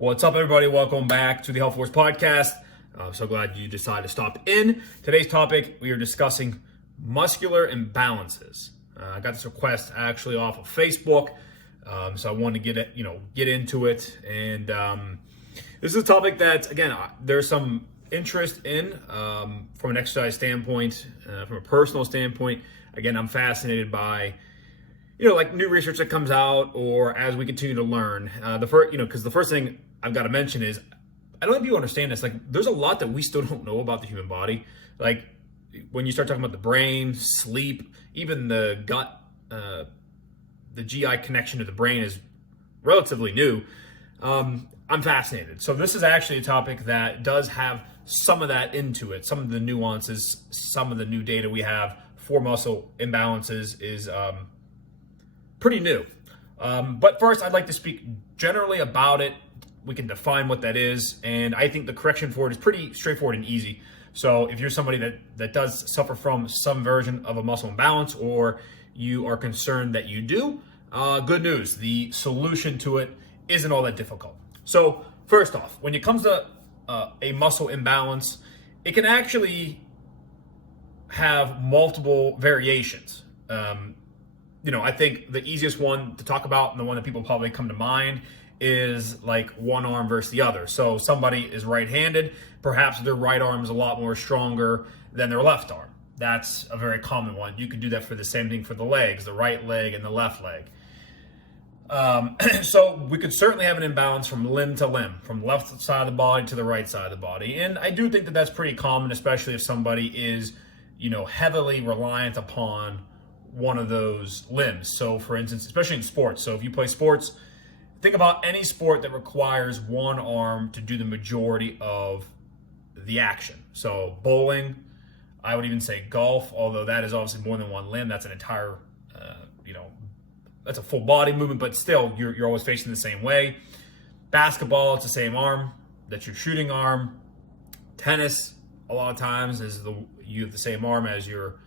What's up, everybody? Welcome back to the HealthForce podcast. I'm so glad you decided to stop in. Today's topic, we are discussing muscular imbalances. I got this request actually off of Facebook, so I wanted to get into it. And this is a topic that, again, there's some interest in from an exercise standpoint, from a personal standpoint. Again, I'm fascinated by like new research that comes out, or as we continue to learn. Because the first thing I've got to mention is, I don't think people understand this. Like, there's a lot that we still don't know about the human body. Like, when you start talking about the brain, sleep, even the gut, the GI connection to the brain is relatively new. I'm fascinated. So this is actually a topic that does have some of that into it. Some of the nuances, some of the new data we have for muscle imbalances is pretty new. But first, I'd like to speak generally about it. We can define what that is, and I think the correction for it is pretty straightforward and easy. So if you're somebody that does suffer from some version of a muscle imbalance, or you are concerned that you do, good news. The solution to it isn't all that difficult. So first off, when it comes to a muscle imbalance, it can actually have multiple variations. I think the easiest one to talk about, and the one that people probably come to mind, is like one arm versus the other. So somebody is right-handed, perhaps their right arm is a lot more stronger than their left arm. That's a very common one. You could do that for the same thing for the legs, the right leg and the left leg. So we could certainly have an imbalance from limb to limb, from left side of the body to the right side of the body. And I do think that that's pretty common, especially if somebody is, heavily reliant upon one of those limbs. So for instance, especially in sports. So if you play sports, think about any sport that requires one arm to do the majority of the action. So bowling, I would even say golf, although that is obviously more than one limb. That's an entire, that's a full body movement, but still you're always facing the same way. Basketball, it's the same arm. That's your shooting arm. Tennis, a lot of times you have the same arm as your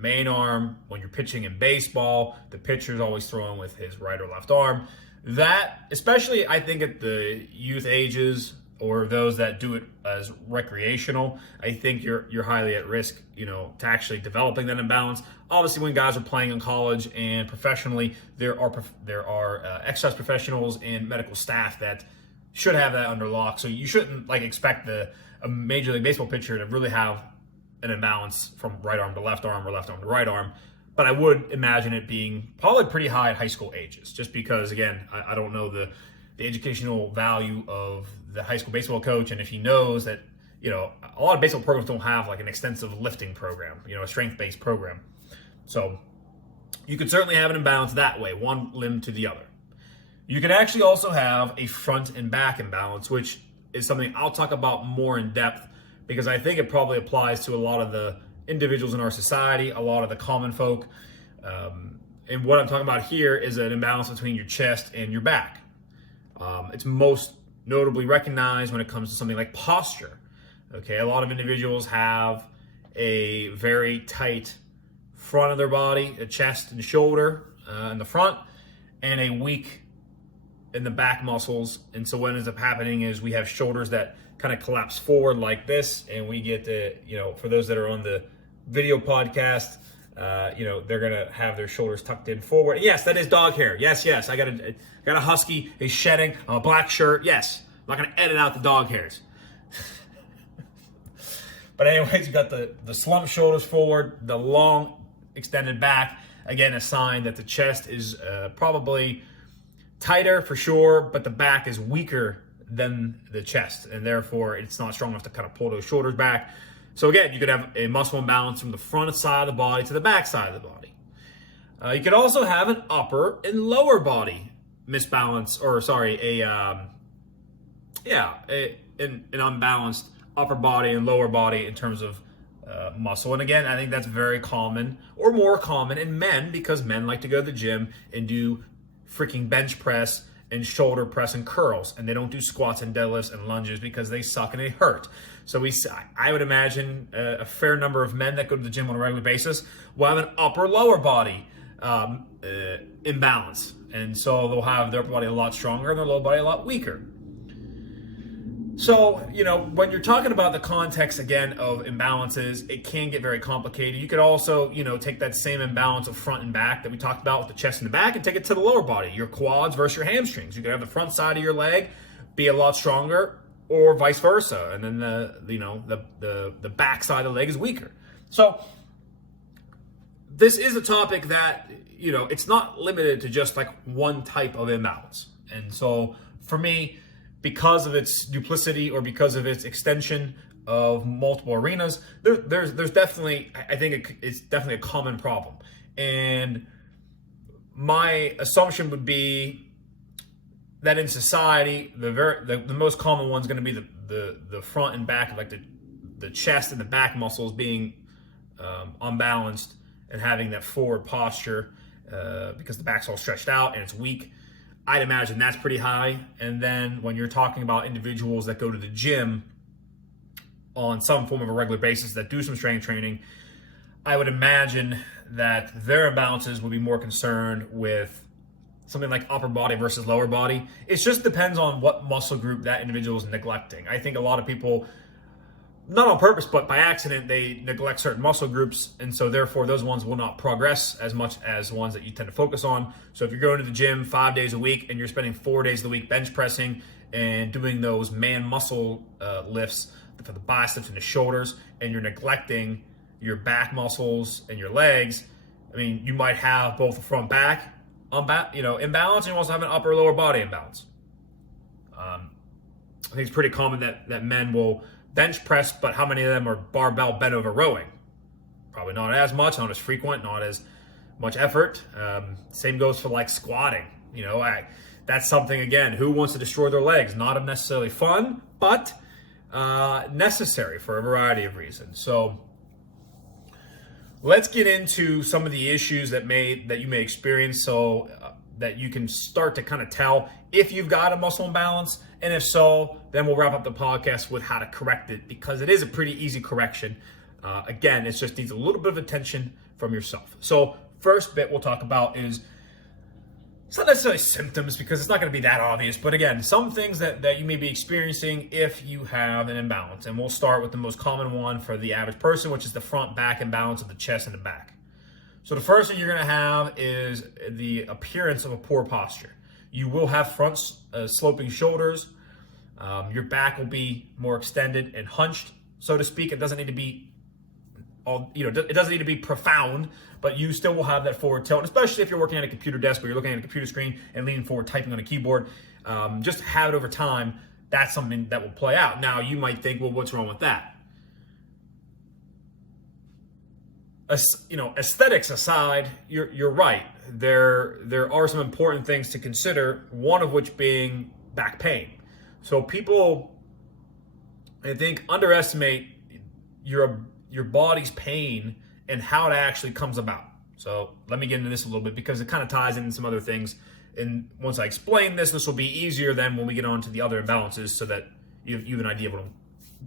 main arm. When you're pitching in baseball, the pitcher is always throwing with his right or left arm. That, especially I think at the youth ages, or those that do it as recreational, I think you're highly at risk, to actually developing that imbalance. Obviously, when guys are playing in college and professionally, there are exercise professionals and medical staff that should have that under lock. So you shouldn't expect a Major League Baseball pitcher to really have an imbalance from right arm to left arm or left arm to right arm. But I would imagine it being probably pretty high at high school ages, just because, again, I don't know the educational value of the high school baseball coach, and if he knows that, a lot of baseball programs don't have an extensive lifting program, a strength-based program. So you could certainly have an imbalance that way, one limb to the other. You could actually also have a front and back imbalance, which is something I'll talk about more in depth, because I think it probably applies to a lot of the individuals in our society, a lot of the common folk. And what I'm talking about here is an imbalance between your chest and your back. It's most notably recognized when it comes to something like posture. Okay, a lot of individuals have a very tight front of their body, a chest and shoulder in the front, and a weak in the back muscles. And so what ends up happening is we have shoulders that kind of collapse forward like this, and we get to, for those that are on the video podcast, they're gonna have their shoulders tucked in forward. Yes, that is dog hair. Yes. I got a husky. He's shedding a black shirt. Yes, I'm not gonna edit out the dog hairs. But anyways, you got the slumped shoulders forward, the long extended back. Again, a sign that the chest is probably tighter for sure, but the back is weaker than the chest, and therefore it's not strong enough to kind of pull those shoulders back. So again, you could have a muscle imbalance from the front side of the body to the back side of the body. You could also have an upper and lower body misbalance, an unbalanced upper body and lower body in terms of muscle. And again, I think that's very common, or more common in men, because men like to go to the gym and do freaking bench press and shoulder press and curls, and they don't do squats and deadlifts and lunges because they suck and they hurt. So I would imagine a fair number of men that go to the gym on a regular basis will have an upper lower body imbalance. And so they'll have their upper body a lot stronger and their lower body a lot weaker. So, when you're talking about the context, again, of imbalances, it can get very complicated. You could also, take that same imbalance of front and back that we talked about with the chest and the back and take it to the lower body, your quads versus your hamstrings. You could have the front side of your leg be a lot stronger or vice versa. And then the back side of the leg is weaker. So this is a topic that, it's not limited to just like one type of imbalance. And so for me, because of its duplicity or because of its extension of multiple arenas, there's definitely, I think it's definitely a common problem. And my assumption would be that in society, the most common one is going to be the front and back, like the chest and the back muscles being unbalanced and having that forward posture because the back's all stretched out and it's weak. I'd imagine that's pretty high. And then when you're talking about individuals that go to the gym on some form of a regular basis that do some strength training, I would imagine that their imbalances would be more concerned with something like upper body versus lower body. It just depends on what muscle group that individual is neglecting. I think a lot of people, not on purpose, but by accident, they neglect certain muscle groups, and so therefore those ones will not progress as much as ones that you tend to focus on. So if you're going to the gym 5 days a week and you're spending 4 days of the week bench pressing and doing those man muscle lifts for the biceps and the shoulders, and you're neglecting your back muscles and your legs, I mean, you might have both the front back imbalance, and you also have an upper lower body imbalance. I think it's pretty common that men will bench press, but how many of them are barbell bent over rowing? Probably not as much, not as frequent, not as much effort. Same goes for like squatting. That's something, again, who wants to destroy their legs? Not necessarily fun, but necessary for a variety of reasons. So let's get into some of the issues that you may experience so that you can start to kind of tell if you've got a muscle imbalance. And if so, then we'll wrap up the podcast with how to correct it, because it is a pretty easy correction. Again, it just needs a little bit of attention from yourself. So first bit we'll talk about is, it's not necessarily symptoms because it's not going to be that obvious, but again, some things that you may be experiencing if you have an imbalance. And we'll start with the most common one for the average person, which is the front-back imbalance of the chest and the back. So the first thing you're going to have is the appearance of a poor posture. You will have front sloping shoulders. Your back will be more extended and hunched, so to speak. It doesn't need to be it doesn't need to be profound, but you still will have that forward tilt, especially if you're working at a computer desk or you're looking at a computer screen and leaning forward, typing on a keyboard. Just have it over time. That's something that will play out. Now, you might think, well, what's wrong with that? Aesthetics aside, you're right. There are some important things to consider, one of which being back pain. So people, I think, underestimate your body's pain and how it actually comes about. So let me get into this a little bit because it kind of ties into some other things. And once I explain this will be easier then when we get on to the other imbalances so that you have an idea of what I'm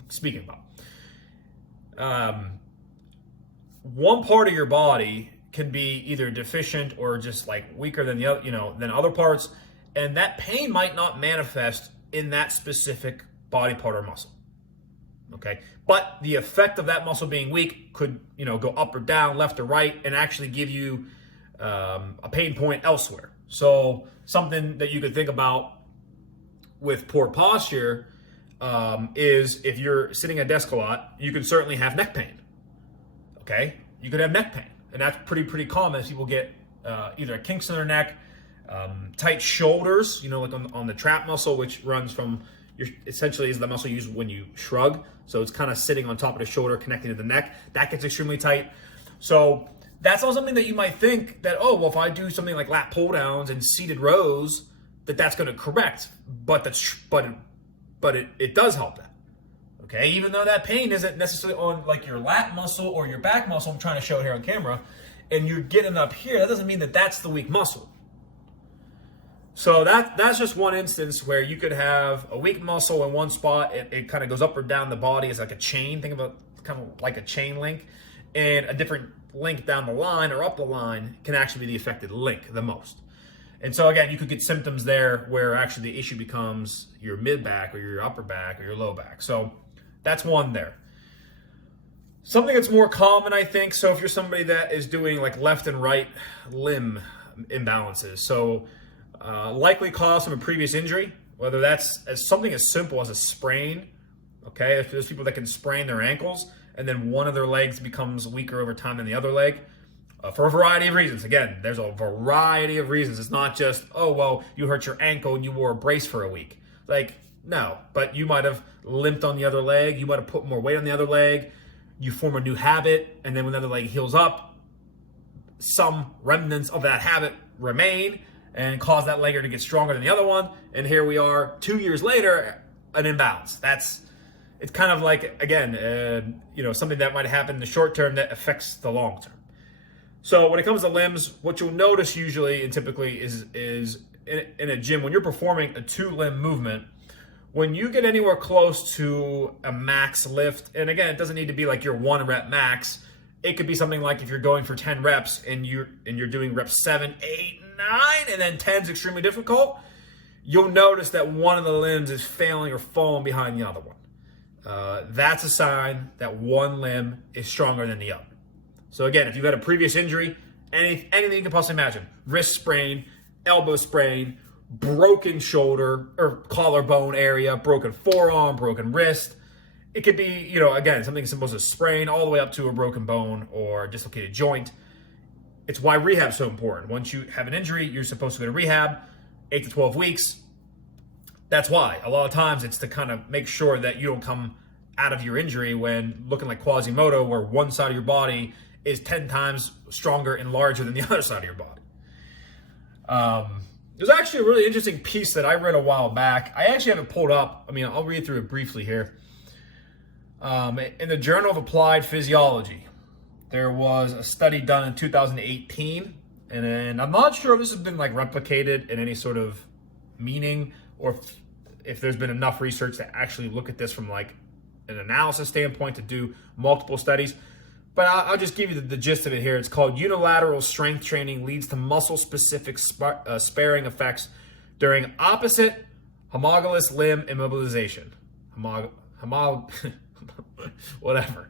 speaking about. One part of your body can be either deficient or just like weaker than the other, than other parts, and that pain might not manifest in that specific body part or muscle. Okay, but the effect of that muscle being weak could, go up or down, left or right, and actually give you a pain point elsewhere. So something that you could think about with poor posture is if you're sitting at a desk a lot, you could certainly have neck pain. Okay, you could have neck pain, and that's pretty common as people get either kinks in their neck, tight shoulders, like on the trap muscle, which runs from essentially is the muscle you use when you shrug. So it's kind of sitting on top of the shoulder, connecting to the neck. That gets extremely tight. So that's all something that you might think that, oh, well, if I do something like lat pull downs and seated rows, that's going to correct. But it does help that. Okay, even though that pain isn't necessarily on like your lat muscle or your back muscle, I'm trying to show it here on camera, and you're getting up here, that doesn't mean that that's the weak muscle. So that's just one instance where you could have a weak muscle in one spot. It kind of goes up or down the body as like a chain. Think of it kind of like a chain link, and a different link down the line or up the line can actually be the affected link the most. And so again, you could get symptoms there where actually the issue becomes your mid back or your upper back or your low back. So that's one there. Something that's more common, I think, so if you're somebody that is doing like left and right limb imbalances, so likely caused from a previous injury, whether that's something as simple as a sprain, okay? If there's people that can sprain their ankles and then one of their legs becomes weaker over time than the other leg, for a variety of reasons. Again, there's a variety of reasons. It's not just, oh, well, you hurt your ankle and you wore a brace for a week. Like, no, but you might have limped on the other leg. You might have put more weight on the other leg. You form a new habit, and then when the other leg heals up, some remnants of that habit remain and cause that leg to get stronger than the other one. And here we are 2 years later, an imbalance. It's kind of like, again, something that might happen in the short term that affects the long term. So when it comes to limbs, what you'll notice usually and typically is in a gym, when you're performing a 2-limb movement, when you get anywhere close to a max lift, and again, it doesn't need to be like your 1 rep max. It could be something like if you're going for 10 reps and you're doing reps 7, 8, 9, and then 10 is extremely difficult, you'll notice that one of the limbs is failing or falling behind the other one. That's a sign that one limb is stronger than the other. So again, if you've had a previous injury, anything you can possibly imagine, wrist sprain, elbow sprain, broken shoulder or collarbone area, broken forearm, broken wrist, it could be, again, something simple as a sprain all the way up to a broken bone or dislocated joint. It's why rehab is so important. Once you have an injury, you're supposed to go to rehab, 8 to 12 weeks. That's why. A lot of times it's to kind of make sure that you don't come out of your injury when looking like Quasimodo, where one side of your body is 10 times stronger and larger than the other side of your body. There's actually a really interesting piece that I read a while back. I actually have it pulled up. I'll read through it briefly here. In the Journal of Applied Physiology, there was a study done in 2018, and I'm not sure if this has been replicated in any sort of meaning or if there's been enough research to actually look at this from an analysis standpoint to do multiple studies. But I'll just give you the gist of it here. It's called Unilateral Strength Training Leads to Muscle-Specific Sparing Effects During Opposite Homologous Limb Immobilization. Whatever.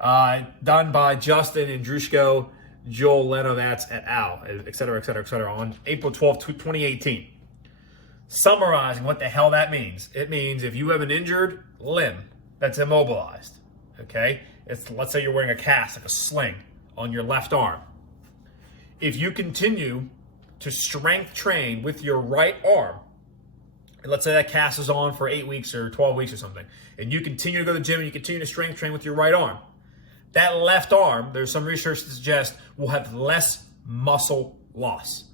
Done by Justin Andrushko, Joel Lenovats et al., et cetera, on April 12, 2018. Summarizing what the hell that means. It means if you have an injured limb that's immobilized, okay? Let's say you're wearing a cast, like a sling, on your left arm. If you continue to strength train with your right arm, and let's say that cast is on for 8 weeks or 12 weeks or something, and you continue to go to the gym and you continue to strength train with your right arm, that left arm, there's some research that suggests, will have less muscle loss.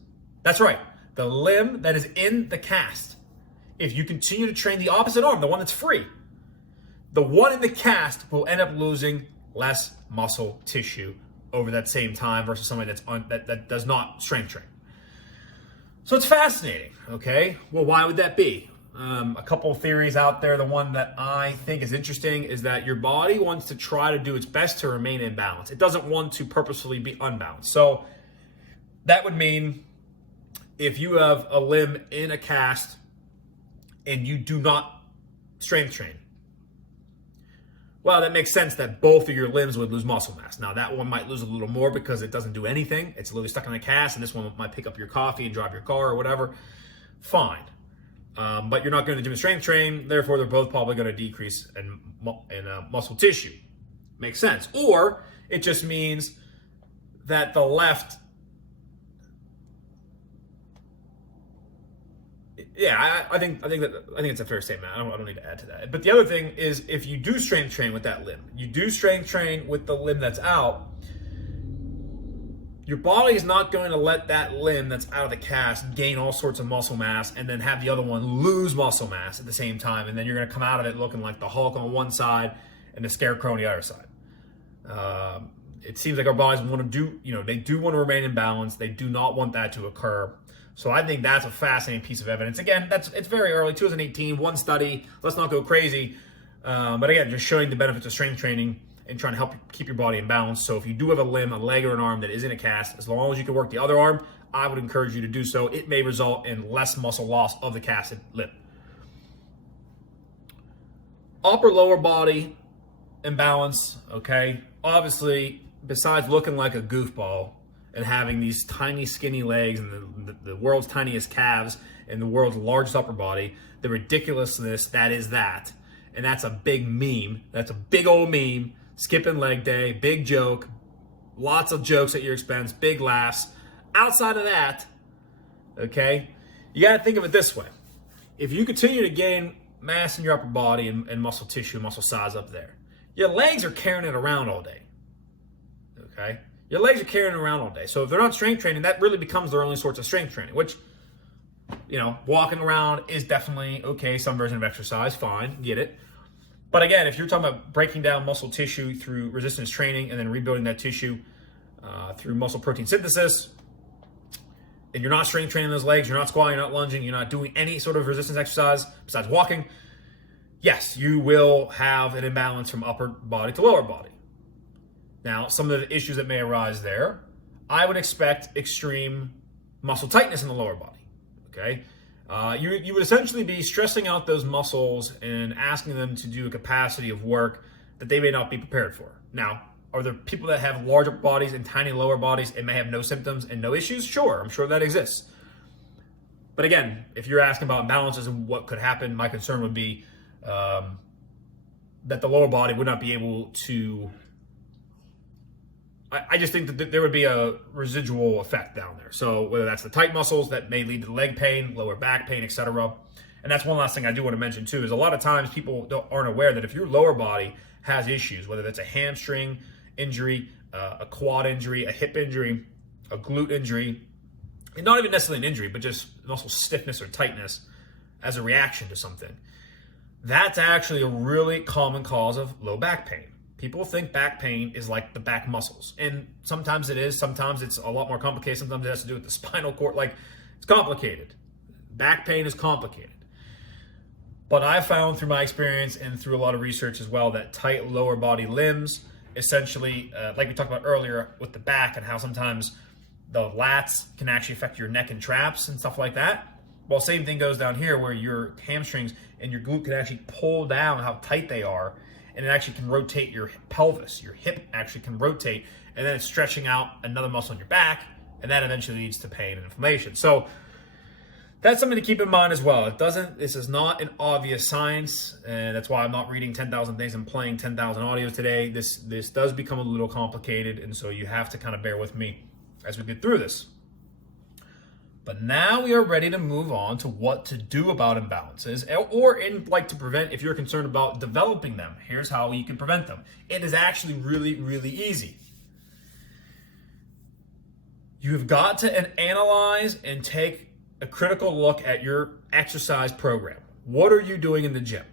That's right. The limb that is in the cast, if you continue to train the opposite arm, the one that's free, the one in the cast will end up losing less muscle tissue over that same time versus somebody that does not strength train. So it's fascinating, okay? Well, why would that be? A couple of theories out there. The one that I think is interesting is that your body wants to try to do its best to remain in balance. It doesn't want to purposefully be unbalanced. So that would mean if you have a limb in a cast and you do not strength train, well, that makes sense that both of your limbs would lose muscle mass. Now, that one might lose a little more because it doesn't do anything. It's literally stuck in a cast, and this one might pick up your coffee and drive your car or whatever. Fine. But you're not going to do a strength train, therefore they're both probably going to decrease in muscle tissue. Makes sense. Or it just means that the left... Yeah, I think it's a fair statement. I don't need to add to that. But the other thing is, if you do strength train with that limb, you do strength train with the limb that's out, your body is not going to let that limb that's out of the cast gain all sorts of muscle mass and then have the other one lose muscle mass at the same time, and then you're going to come out of it looking like the Hulk on one side and the Scarecrow on the other side. It seems like our bodies want to do, they do want to remain in balance. They do not want that to occur. So I think that's a fascinating piece of evidence. Again, it's very early, 2018, one study. Let's not go crazy. But again, just showing the benefits of strength training and trying to help keep your body in balance. So if you do have a limb, a leg, or an arm that is in a cast, as long as you can work the other arm, I would encourage you to do so. It may result in less muscle loss of the calf lip. Upper lower body imbalance, okay? Obviously, besides looking like a goofball and having these tiny skinny legs and the world's tiniest calves and the world's largest upper body, the ridiculousness that is that. And that's a big meme. That's a big old meme. Skipping leg day, big joke, lots of jokes at your expense, big laughs. Outside of that, okay, you got to think of it this way. If you continue to gain mass in your upper body and muscle tissue, muscle size up there, your legs are carrying it around all day, okay? Your legs are carrying it around all day. So if they're not strength training, that really becomes their only source of strength training, which, you know, walking around is definitely okay, some version of exercise, fine, get it. But again, if you're talking about breaking down muscle tissue through resistance training and then rebuilding that tissue through muscle protein synthesis, and you're not strength training those legs, you're not squatting, you're not lunging, you're not doing any sort of resistance exercise besides walking, yes, you will have an imbalance from upper body to lower body. Now, some of the issues that may arise there, I would expect extreme muscle tightness in the lower body, okay? You would essentially be stressing out those muscles and asking them to do a capacity of work that they may not be prepared for. Now, are there people that have large upper bodies and tiny lower bodies and may have no symptoms and no issues? Sure, I'm sure that exists. But again, if you're asking about imbalances and what could happen, my concern would be that the lower body would not be able to... I just think that there would be a residual effect down there. So whether that's the tight muscles that may lead to leg pain, lower back pain, etc. And that's one last thing I do want to mention too, is a lot of times people aren't aware that if your lower body has issues, whether that's a hamstring injury, a quad injury, a hip injury, a glute injury, and not even necessarily an injury, but just muscle stiffness or tightness as a reaction to something, that's actually a really common cause of low back pain. People think back pain is like the back muscles, and sometimes it is. Sometimes it's a lot more complicated. Sometimes it has to do with the spinal cord. Like, it's complicated. Back pain is complicated. But I've found through my experience and through a lot of research as well that tight lower body limbs, essentially, like we talked about earlier with the back and how sometimes the lats can actually affect your neck and traps and stuff like that. Well, same thing goes down here where your hamstrings and your glute can actually pull down how tight they are. And it actually can rotate your pelvis. Your hip actually can rotate, and then it's stretching out another muscle in your back, and that eventually leads to pain and inflammation. So that's something to keep in mind as well. This is not an obvious science, and that's why I'm not reading 10,000 things and playing 10,000 audios today. This does become a little complicated, and so you have to kind of bear with me as we get through this. But now we are ready to move on to what to do about imbalances, or to prevent if you're concerned about developing them. Here's how you can prevent them. It is actually really, really easy. You've got to analyze and take a critical look at your exercise program. What are you doing in the gym?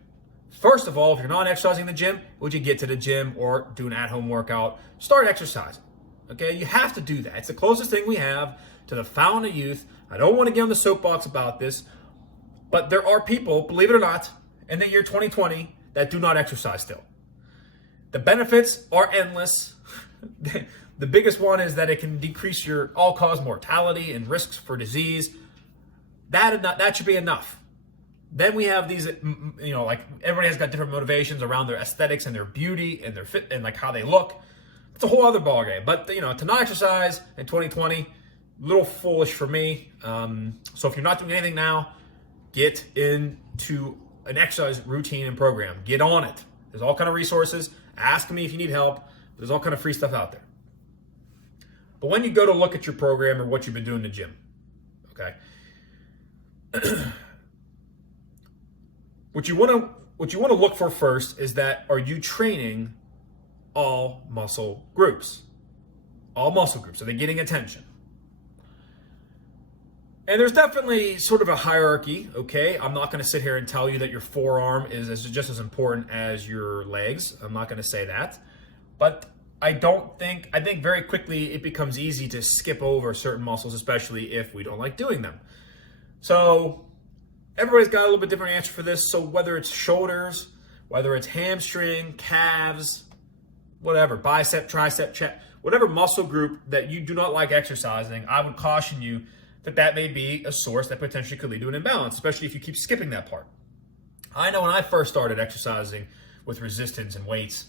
First of all, if you're not exercising in the gym, would you get to the gym or do an at-home workout? Start exercising. Okay, you have to do that. It's the closest thing we have to the fountain of youth. I don't want to get on the soapbox about this, but there are people, believe it or not, in the year 2020 that do not exercise still. The benefits are endless. The biggest one is that it can decrease your all-cause mortality and risks for disease. That should be enough. Then we have these, like everybody has got different motivations around their aesthetics and their beauty and their fit and like how they look. It's a whole other ballgame. But to not exercise in 2020, a little foolish for me. So if you're not doing anything now, get into an exercise routine and program. Get on it. There's all kind of resources. Ask me if you need help. There's all kind of free stuff out there. But when you go to look at your program or what you've been doing in the gym, okay, what you want to look for first is that, are you training all muscle groups? All muscle groups. Are they getting attention? And there's definitely sort of a hierarchy, okay? I'm not going to sit here and tell you that your forearm is just as important as your legs. I'm not going to say that. But I think very quickly it becomes easy to skip over certain muscles, especially if we don't like doing them. So everybody's got a little bit different answer for this. So whether it's shoulders, whether it's hamstring, calves, whatever, bicep, tricep, chest, whatever muscle group that you do not like exercising, I would caution you that may be a source that potentially could lead to an imbalance, especially if you keep skipping that part. I know when I first started exercising with resistance and weights,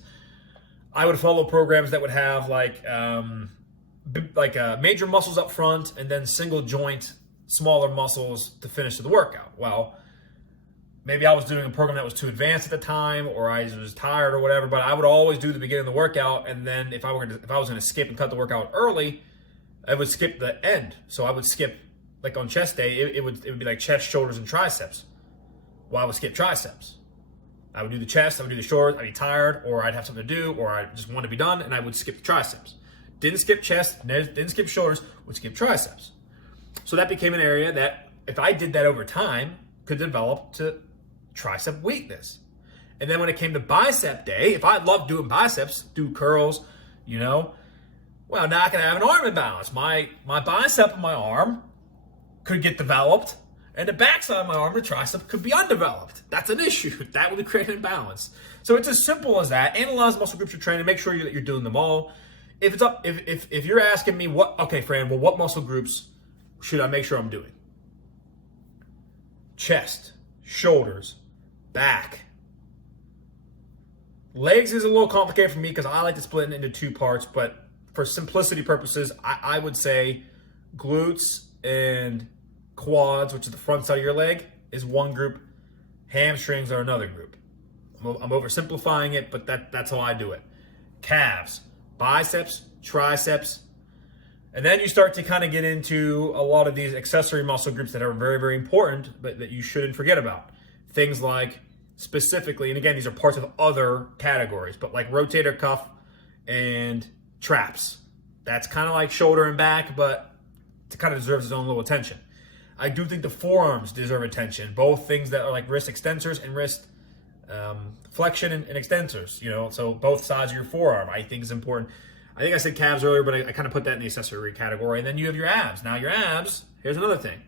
I would follow programs that would have major muscles up front and then single joint, smaller muscles to finish the workout. Well, maybe I was doing a program that was too advanced at the time, or I was tired or whatever, but I would always do the beginning of the workout, and then if I was going to skip and cut the workout early, I would skip the end. So I would skip, like on chest day, it would be like chest, shoulders, and triceps. Well, I would skip triceps. I would do the chest, I would do the shoulders, I'd be tired, or I'd have something to do, or I just want to be done, and I would skip the triceps. Didn't skip chest, didn't skip shoulders, would skip triceps. So that became an area that, if I did that over time, could develop to tricep weakness. And then when it came to bicep day, if I loved doing biceps, do curls, well, now I can have an arm imbalance. My bicep of my arm could get developed, and the backside of my arm, the tricep, could be undeveloped. That's an issue. That would create an imbalance. So it's as simple as that. Analyze the muscle groups you're training. Make sure that you're doing them all. If you're asking me Fran, what muscle groups should I make sure I'm doing? Chest, shoulders, back. Legs is a little complicated for me because I like to split it into two parts, but for simplicity purposes, I would say glutes and quads, which is the front side of your leg, is one group. Hamstrings are another group. I'm oversimplifying it, but that's how I do it. Calves, biceps, triceps, and then you start to kind of get into a lot of these accessory muscle groups that are very, very important, but that you shouldn't forget about. Things like, specifically, and again, these are parts of other categories, but like rotator cuff and traps. That's kind of like shoulder and back, but it kind of deserves its own little attention. I do think the forearms deserve attention, both things that are like wrist extensors and wrist flexion and extensors, so both sides of your forearm I think is important. I think I said calves earlier, but I kind of put that in the accessory category. And then you have your abs. Now your abs, here's another thing.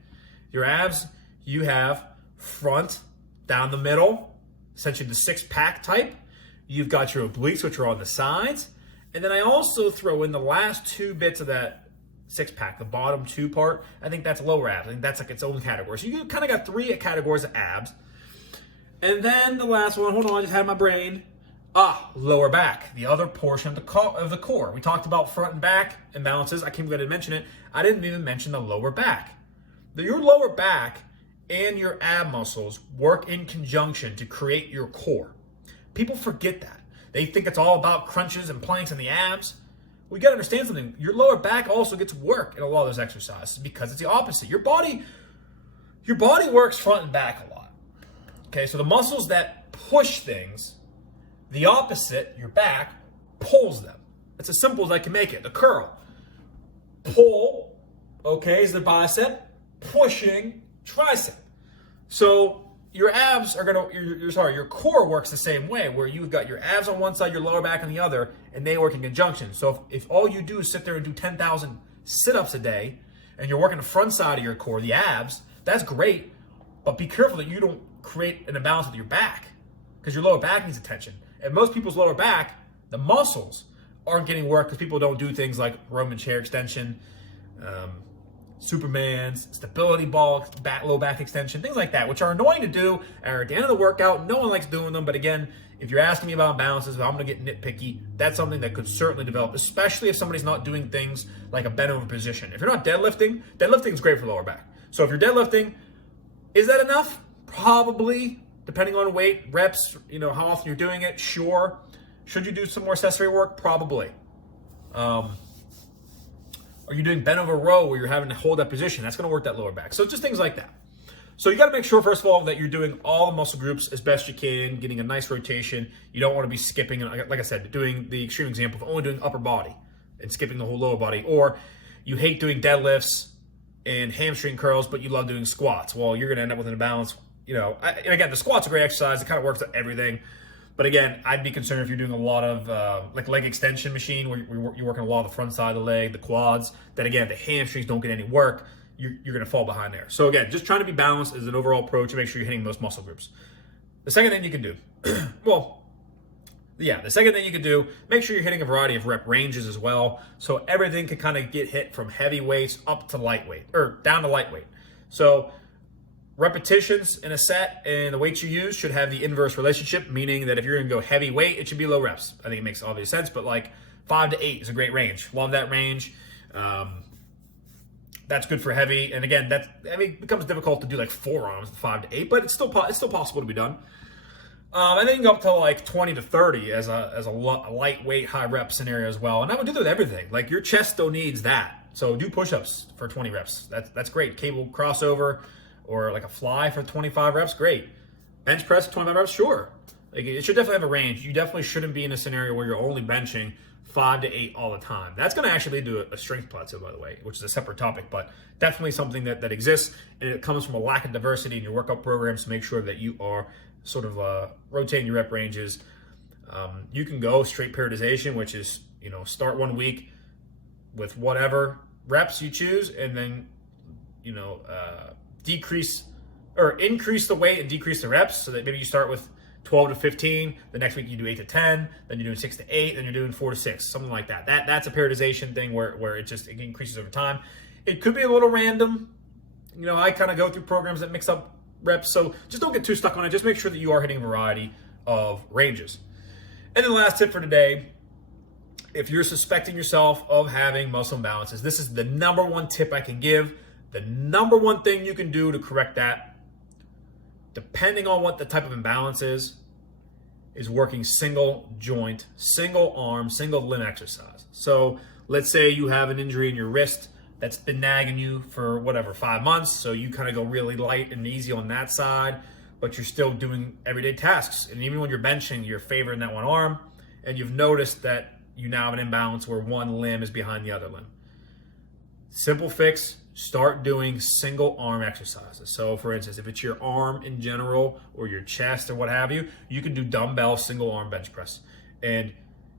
Your abs, you have front, down the middle, essentially the six-pack type. You've got your obliques, which are on the sides. And then I also throw in the last two bits of that six-pack, the bottom two part. I think that's lower abs. I think that's like its own category. So you kind of got three categories of abs. And then the last one, hold on, I just had my brain. Lower back, the other portion of the core. We talked about front and back imbalances. I came going to mention it. I didn't even mention the lower back. Your lower back and your ab muscles work in conjunction to create your core. People forget that. They think it's all about crunches and planks and the abs. We got to understand something. Your lower back also gets work in a lot of those exercises because it's the opposite. Your body works front and back a lot. Okay, so the muscles that push things, the opposite, your back, pulls them. It's as simple as I can make it. The curl. Pull, okay, is the bicep. Pushing, tricep. So your abs are your core works the same way, where you've got your abs on one side, your lower back on the other, and they work in conjunction. So if all you do is sit there and do 10,000 sit-ups a day, and you're working the front side of your core, the abs, that's great, but be careful that you don't create an imbalance with your back, because your lower back needs attention. And most people's lower back, the muscles, aren't getting work because people don't do things like Roman chair extension, Superman's, stability ball, low back extension, things like that, which are annoying to do. Are at the end of the workout, no one likes doing them. But again, if you're asking me about imbalances, if I'm going to get nitpicky, that's something that could certainly develop, especially if somebody's not doing things like a bent over position. If you're not deadlifting is great for lower back. So if you're deadlifting, is that enough? Probably. Depending on weight, reps, how often you're doing it, sure. Should you do some more accessory work? Probably. Are you doing bent over row where you're having to hold that position? That's going to work that lower back. So just things like that. So you got to make sure, first of all, that you're doing all the muscle groups as best you can, getting a nice rotation. You don't want to be skipping, like I said, doing the extreme example of only doing upper body and skipping the whole lower body. Or you hate doing deadlifts and hamstring curls, but you love doing squats. Well, you're going to end up with an imbalance. And again, the squat's a great exercise. It kind of works at everything. But again, I'd be concerned if you're doing a lot of like leg extension machine where you're working a lot of the front side of the leg, the quads, that again, the hamstrings don't get any work. You're going to fall behind there. So again, just trying to be balanced is an overall approach to make sure you're hitting those muscle groups. The second thing you can do, yeah, the second thing you can do, make sure you're hitting a variety of rep ranges as well. So everything can kind of get hit from heavy weights up to lightweight, or down to lightweight. So repetitions in a set and the weights you use should have the inverse relationship, meaning that if you're going to go heavy weight, it should be low reps. I think it makes obvious sense, but like 5 to 8 is a great range. Love that range. That's good for heavy. And again, it becomes difficult to do like forearms, 5 to 8, but it's still possible to be done. And then you can go up to like 20 to 30 as a lightweight high rep scenario as well. And I would do that with everything. Like your chest still needs that. So do push-ups for 20 reps. That's great. Cable crossover or like a fly for 25 reps, great. Bench press for 25 reps, sure. Like it should definitely have a range. You definitely shouldn't be in a scenario where you're only benching 5 to 8 all the time. That's going to actually lead to a strength plateau, by the way, which is a separate topic, but definitely something that exists, and it comes from a lack of diversity in your workout programs to make sure that you are sort of rotating your rep ranges. You can go straight periodization, which is, start 1 week with whatever reps you choose, and then, decrease or increase the weight and decrease the reps, so that maybe you start with 12 to 15, the next week you do 8 to 10, then you're doing 6 to 8, then you're doing 4 to 6, something like that. That's a periodization thing where it increases over time. It could be a little random. I kind of go through programs that mix up reps, so just don't get too stuck on it. Just make sure that you are hitting a variety of ranges. And then the last tip for today, if you're suspecting yourself of having muscle imbalances, this is the number one tip I can give. The number one thing you can do to correct that, depending on what the type of imbalance is working single joint, single arm, single limb exercise. So let's say you have an injury in your wrist that's been nagging you for 5 months. So you kind of go really light and easy on that side, but you're still doing everyday tasks. And even when you're benching, you're favoring that one arm, and you've noticed that you now have an imbalance where one limb is behind the other limb. Simple fix. Start doing single arm exercises. So for instance, if it's your arm in general or your chest or what have you, you can do dumbbell single arm bench press. And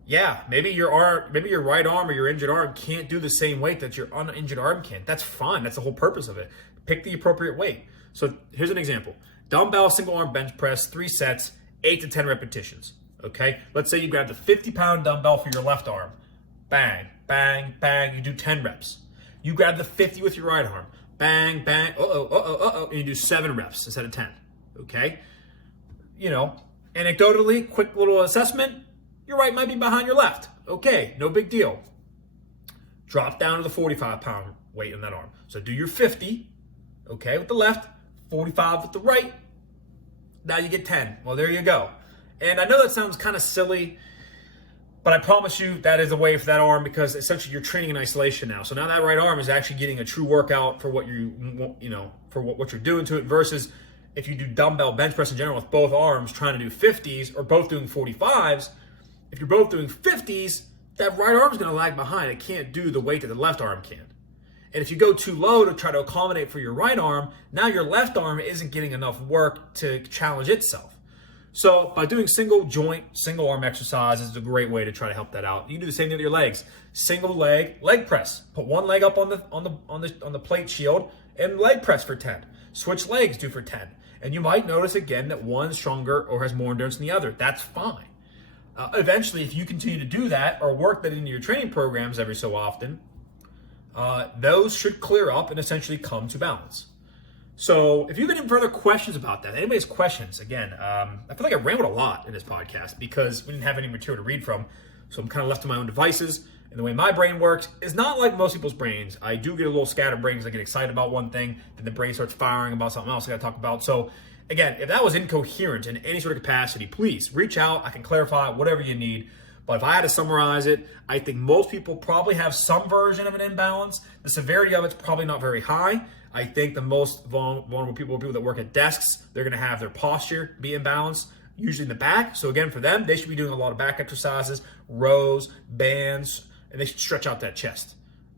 yeah, maybe your right arm or your injured arm can't do the same weight that your uninjured arm can. That's fine. That's the whole purpose of it. Pick the appropriate weight. So here's an example. Dumbbell single arm bench press, 3 sets, 8 to 10 repetitions. Okay? Let's say you grab the 50-pound dumbbell for your left arm. Bang, bang, bang. You do 10 reps. You grab the 50 with your right arm. Bang, bang, and you do 7 reps instead of 10, okay? Anecdotally, quick little assessment, your right might be behind your left. Okay, no big deal. Drop down to the 45-pound weight on that arm. So do your 50, okay, with the left, 45 with the right. Now you get 10. Well, there you go. And I know that sounds kind of silly, but I promise you that is the way for that arm, because essentially you're training in isolation now. So now that right arm is actually getting a true workout for what what you're doing to it, versus if you do dumbbell bench press in general with both arms trying to do 50s or both doing 45s. If you're both doing 50s, that right arm is going to lag behind. It can't do the weight that the left arm can. And if you go too low to try to accommodate for your right arm, now your left arm isn't getting enough work to challenge itself. So by doing single joint, single arm exercises is a great way to try to help that out. You can do the same thing with your legs. Single leg press. Put one leg up on the plate shield and leg press for 10. Switch legs, do for 10. And you might notice again that one's stronger or has more endurance than the other. That's fine. Eventually, if you continue to do that or work that into your training programs every so often, those should clear up and essentially come to balance. So if you have any further questions about that, anybody's questions, again, I feel like I rambled a lot in this podcast because we didn't have any material to read from. So I'm kind of left to my own devices. And the way my brain works is not like most people's brains. I do get a little scatterbrained because I get excited about one thing, then the brain starts firing about something else I got to talk about. So again, if that was incoherent in any sort of capacity, please reach out. I can clarify whatever you need. But if I had to summarize it, I think most people probably have some version of an imbalance. The severity of it's probably not very high. I think the most vulnerable people are people that work at desks. They're going to have their posture be imbalanced, usually in the back. So again, for them, they should be doing a lot of back exercises, rows, bands, and they should stretch out that chest.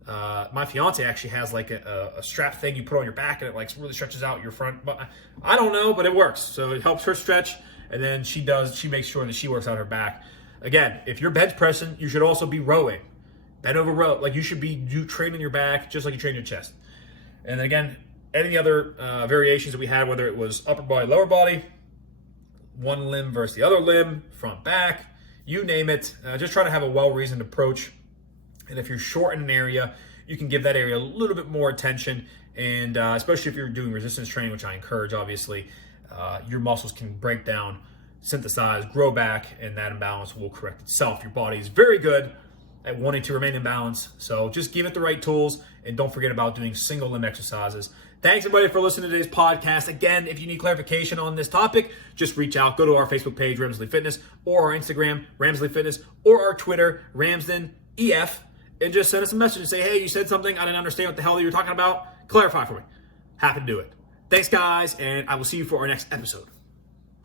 My fiance actually has like a strap thing you put on your back, and it like really stretches out your front. But I don't know, but it works. So it helps her stretch, and then she makes sure that she works out her back. Again, if you're bench pressing, you should also be rowing. Bend over row. Like you should be training your back just like you train your chest. And then again, any other variations that we had, whether it was upper body, lower body, one limb versus the other limb, front, back, you name it. Just try to have a well-reasoned approach. And if you're short in an area, you can give that area a little bit more attention. And especially if you're doing resistance training, which I encourage, obviously, your muscles can break down, synthesize, grow back, and that imbalance will correct itself. Your body is very good at wanting to remain in balance. So just give it the right tools, and don't forget about doing single limb exercises. Thanks, everybody, for listening to today's podcast. Again, if you need clarification on this topic, just reach out. Go to our Facebook page, Ramsley Fitness, or our Instagram, Ramsley Fitness, or our Twitter, RamsdenEF, and just send us a message and say, hey, you said something. I didn't understand what the hell you were talking about. Clarify for me. Happy to do it. Thanks, guys, and I will see you for our next episode.